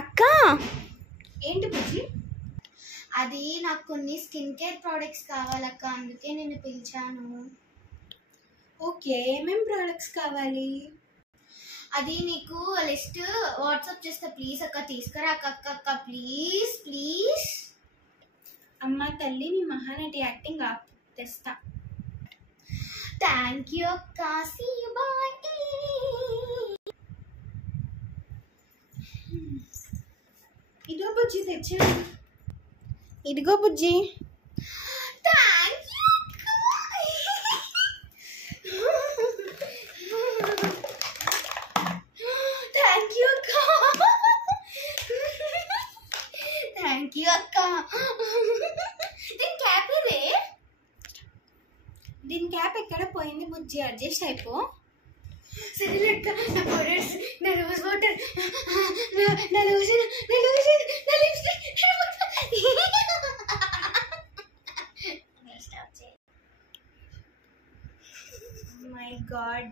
అక్క ఏంటి బుజ్జి? అది నాకు కొన్ని స్కిన్ కేర్ ప్రోడక్ట్స్ కావాలక్క, అందుకే నేను పిలిచాను. ఓకే, ఏమేం ప్రోడక్ట్స్ కావాలి? అది నీకు లిస్ట్ వాట్సాప్ చేస్తా ప్లీజ్ అక్క, తీసుకురాక అక్క ప్లీజ్ ప్లీజ్. అమ్మ తల్లి, నీ మహానటి యాక్టింగ్ ఆపు, తెస్తా. థ్యాంక్ యూ అక్క, సీ యు బై. ఇదో బుజ్జి తెచ్చాను. ఇదిగో బుజ్జి. థ్యాంక్ యూ అక్క. థ్యాంక్ యూ అక్క. థ్యాంక్ యూ అక్క. దీని క్యాప్ ఇదే. దీని క్యాప్ ఎక్కడ పోయింది బుజ్జి? అడ్జస్ట్ అయిపో. సరే అక్క, నా పౌడర్స్, నా రోజ్ వాటర్, నా లోషన్, నా లిప్స్టిక్. My God,